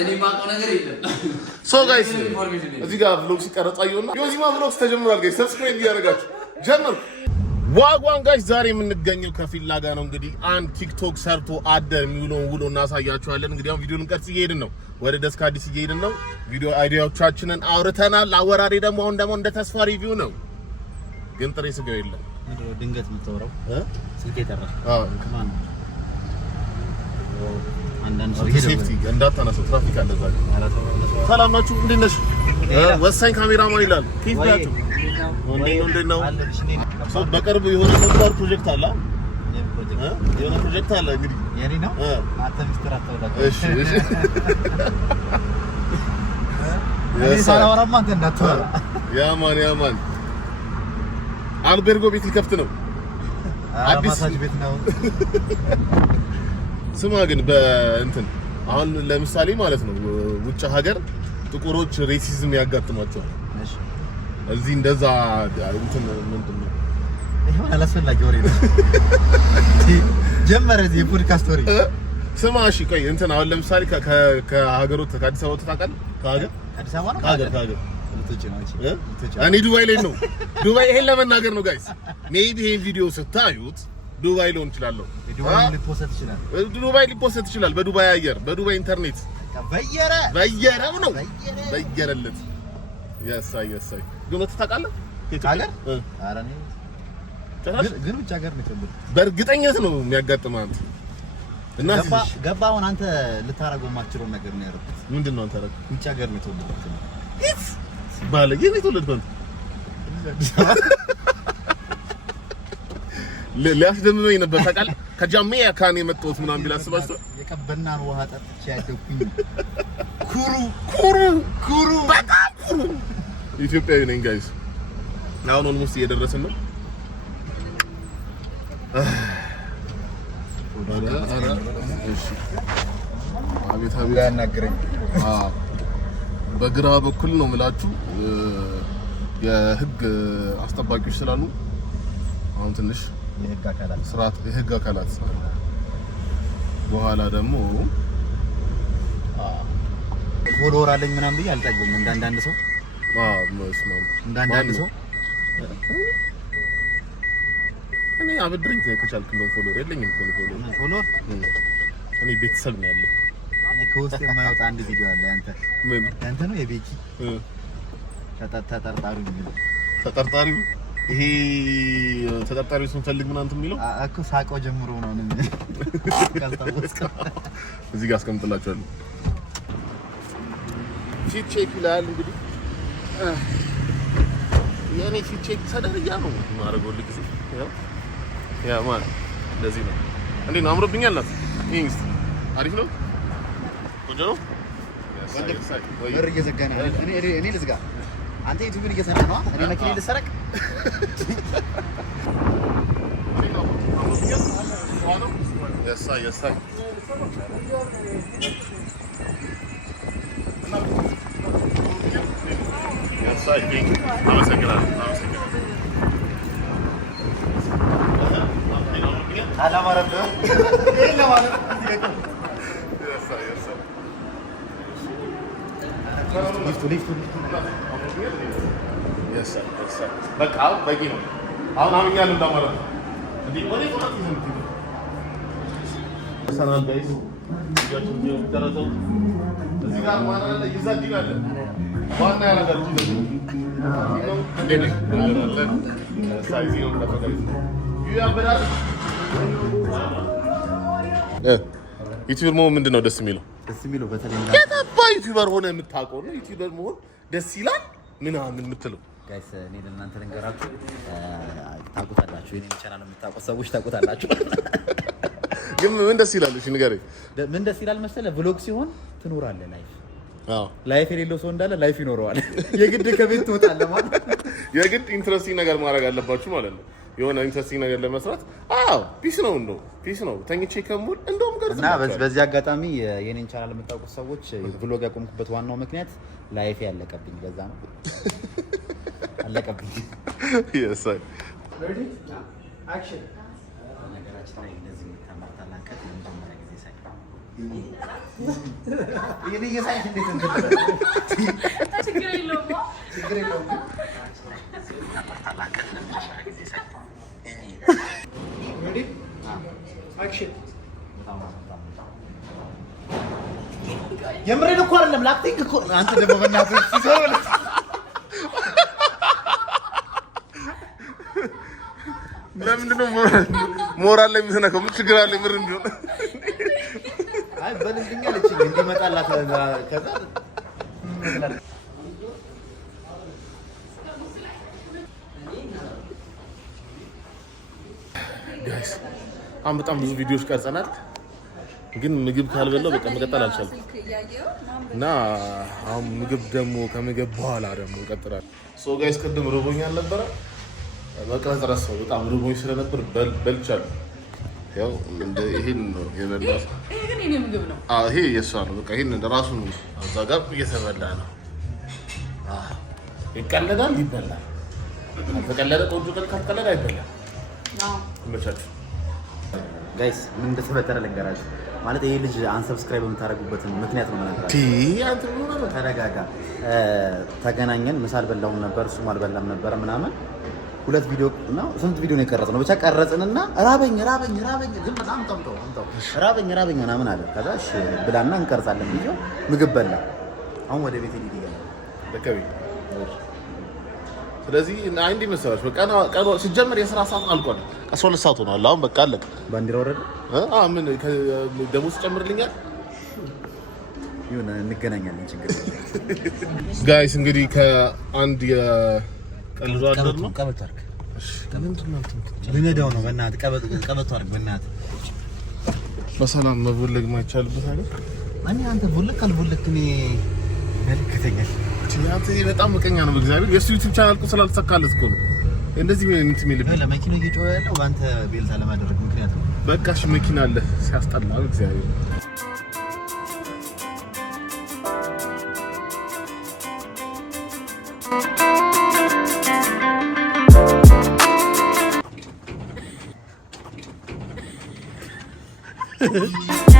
እኔ ማውቀው ነገር የለም። ሶ ጋይስ እዚህ ጋር vlog ሲቀረጽ አየውና ዮዚማ vlog ተጀምሯል ጋይስ ሰብስክራይብ እያደረጋችሁ ጀምር ዋጓን ጋይስ ዛሬ የምንገኘው ከፊላ ጋር ነው እንግዲህ አንድ ቲክቶክ ሰርቶ አደር የሚውለውን ውሎ እናሳያችኋለን እንግዲህ አሁን ቪዲዮን ቀርጽ እየሄድን ነው ወደ ደስካ አዲስ እየሄድን ነው ቪዲዮ አይዲያዎቻችንን አውርተናል አወራሬ ደግሞ አሁን እንደ ተስፋ ሪቪው ነው ግን ጥሬ ስጋው የለም ድንገት የምትወራው ስልክ የጠራ ከማን አንዳንድ ሰው ሴፍቲ እንዳታነሱ ትራፊክ አለ ዛሬ ሰላም ናችሁ እንዴት ነሽ ወሳኝ ካሜራማን ይላል ኪፍ ያችሁ እንዴት ነው ሰው በቅርብ የሆነ ሞተር ፕሮጀክት አለ የሆነ ፕሮጀክት አለ እንግዲህ የኔ ነው አንተ ሚስተር አታውዳ እሺ እኔ ሳላወራማ አንተ እንዳትወራ ያማን አልቤርጎ ቤት ሊከፍት ነው አዲስ ቤት ነው ስማ ግን በእንትን አሁን ለምሳሌ ማለት ነው ውጭ ሀገር ጥቁሮች ሬሲዝም ያጋጥማቸዋል እሺ እዚህ እንደዛ እንትን ምንድነው ይሄ አላስፈላጊ ወሬ ነው ጀመረ እዚህ ፖድካስት ወሬ ስማ እሺ ቆይ እንትን አሁን ለምሳሌ ከሀገሮት ከአዲስ አበባ ተጣጣል ከሀገር አዲስ አበባ ነው ከሀገር እኔ ዱባይ ላይ ነው ዱባይ ይሄን ለመናገር ነው ጋይስ ሜቢ ይሄን ቪዲዮ ስታዩት ዱባይ ሊሆን ይችላል ዱባይ ሊፖስት ይችላል በዱባይ አየር በዱባይ ኢንተርኔት በየረው ነው በየረለት ያሳይ ግን ተታቃለህ ከሀገር አራኔ ግን ብቻ ሀገር ነው ተብሎ በእርግጠኝነት ነው የሚያጋጥመው አንተ እና ገባውን አንተ ልታረገው ማችሮ ነገር ነው ያረኩት ምንድነው አንተ አረክ ብቻ ሀገር ነው ተብሎ ባለጌ ነው ተወለድኩት ሊያስደምመኝ ነበር ታውቃለህ ከጃሜያ ካን የመጣሁት ምናምን ቢል አስባችሁ የቀበናን ውሃ ጠጥቼ ያደኩኝ ኩሩ በጣም ኩሩ ኢትዮጵያዊ ነኝ ጋይስ አሁን ኦልሞስት እየደረስን ነው እሺ አቤት ያናገረኝ በግራ በኩል ነው የምላችሁ የህግ አስጠባቂዎች ስላሉ አሁን ትንሽ የህግ አካላት በኋላ ደግሞ ፎሎወር አለኝ ምናምን ብዬ አልጠግብም እንዳንዳንድ ሰው እንዳንዳንድ ሰው እኔ አብድረኝ ከቻልክ ነው ፎሎወር የለኝም ፎሎወር እኔ ቤተሰብ ነው ያለኝ እኔ ከውስጥ የማይወጣ አንድ ቪዲዮ አለ ያንተ ነው የቤኪ ተጠርጣሪው ይሄ ተጠርጣሪው ስንፈልግ ምናምን የሚለው እኮ ሳቀው ጀምሮ ነው እዚህ ጋር አስቀምጥላችኋለሁ ፊት ቼክ ይላል እንግዲህ የኔ ፊት ቼክ ሰደርያ ነው ማረጋው ልግዜ ያ ማን እንደዚህ ነው እንዴ ነው አምሮብኛል ናት ይሄስ አሪፍ ነው ቆንጆ ነው በር እየዘጋና እኔ ልዝጋ አንተ ዩቲዩብን እየሰራ ነው እኔ መኪና ልሰረቅ Yes. Yes, I think. Namaskar. Hello, Marabdu. Hello, Marabdu. Yes. Lift. Yes, sir. But how? Bagi mo. How namin yan ang damar? Hindi ko rin natin. Sana guys. Video tarazo. እዚህ ጋር ማራለ ይዛጅናል ዋና ያላጋጅ ነው እንደኔ አለ ሳይዚ ነው ተፈቀደ ያበራል ዩቲዩበር መሆን ምንድነው ደስ የሚለው በተለይ የታባ ዩቲዩበር ሆነ የምታውቀው ነው ዩቲዩበር መሆን ደስ ይላል ምናምን የምትለው ጋይስ እኔ ለእናንተ ልንገራችሁ ታውቁታላችሁ የኔን ቻናል የምታውቁት ሰዎች ታውቁታላችሁ ግን ምን ደስ ይላል እሺ ንገረኝ ምን ደስ ይላል መሰለህ ቭሎግ ሲሆን ትኖራለህ ላይፍ የሌለው ሰው እንዳለ ላይፍ ይኖረዋል የግድ ከቤት ትወጣለህ ማለት የግድ ኢንትረስቲንግ ነገር ማድረግ አለባችሁ ማለት ነው የሆነ ኢንትረስቲንግ ነገር ለመስራት ፒስ ነው ተኝቼ ከሙል እንደውም ገርዝ እና በዚህ አጋጣሚ የኔን ቻናል የምታውቁት ሰዎች ቭሎግ ያቆምኩበት ዋናው ምክንያት ላይፍ ያለቀብኝ በዛ ነው አለቀብኝ yes sir ready action ነገራችን ላይ እንደዚህ ተማርታላንከት ለመጀመሪያ ጊዜ ሳይ ይሄ የሳይት እንዴት እንከተለ ችግር የለውም ready action የምሬን እኮ አይደለም ላክቲንግ እኮ አንተ ደግሞ በእናትህ ሲሰሩ ለምንድነው ሞራል ላይ የሚሰነከው ምን ችግር አለ ምር እንዲሆን አይ በልልኛ ለች እንዲመጣላት ከዛ ጋይስ አሁን በጣም ብዙ ቪዲዮዎች ቀርጸናል ግን ምግብ ካልበላው በቃ መቀጠል አልቻልኩም እና አሁን ምግብ ደግሞ ከምግብ በኋላ ደግሞ እንቀጥላለን ሶ ጋይስ ቅድም ርቦኛል ነበረ መቅረጽ ረሳሁ በጣም ርቦኝ ስለነበር በልቻለሁ ያው እንደ ይሄን ነው የበላው ይሄ ግን የኔ ምግብ ነው ይሄ የእሷ ነው በቃ ይሄን እንደ ራሱ ነው እዛ ጋር እየተበላ ነው ይቀለዳል ይበላል ካልተቀለደ ቆንጆ ካልተቀለደ አይበላም ይመቻችሁ ጋይስ ምን እንደተፈጠረ ልንገራችሁ ማለት ይሄ ልጅ አንሰብስክራይብ የምታደርጉበትን ምክንያት ነው ማለት አንተ ምን ነው ተረጋጋ ተገናኘን ምሳል በላውን ነበር እሱም አልበላም ነበር ምናምን ሁለት ቪዲዮ እና ስንት ቪዲዮ ነው የቀረጽነው ብቻ ቀረጽንና ራበኝ ግን በጣም ጠምጠው ራበኝ ምናምን አለ ከዛ እሺ ብላና እንቀርጻለን ቪዲዮ ምግብ በላ አሁን ወደ ቤት ሊድ ይገኛል በከቢ ስለዚህ አንድ መሰራሽ በቃ ቀኑ ሲጀመር የሥራ ሰዓት አልቋል 12 ሰዓት ሆኗል አሁን በቃ አለቀ ባንዲራ ወረደ ምን ደሞዝ ጨምርልኛል ይሁን እንገናኛለን ችግር ጋይስ እንግዲህ ከአንድ የቀልዶ አደር ነው ቀበጥ አድርግ እሺ ለምንድን ነው ልነዳው ነው በእናትህ ቀበጥ አድርግ በእናትህ በሰላም መቦለግ ማይቻልበት አይደል ማን አንተ ቦለክ አልቦለክ እኔ መልክተኛል አንተ በጣም መቀኛ ነው በእግዚአብሔር የሱ ዩቲዩብ ቻናል እኮ ስላልተሳካለት እኮ ነው እንደዚህ ምን እንትሚል ለመኪና እየጮኸ ያለው አንተ ቤልታ ለማድረግ ምክንያት ነው በቃ እሺ መኪና አለ ሲያስጠላ እግዚአብሔር Ha ha ha.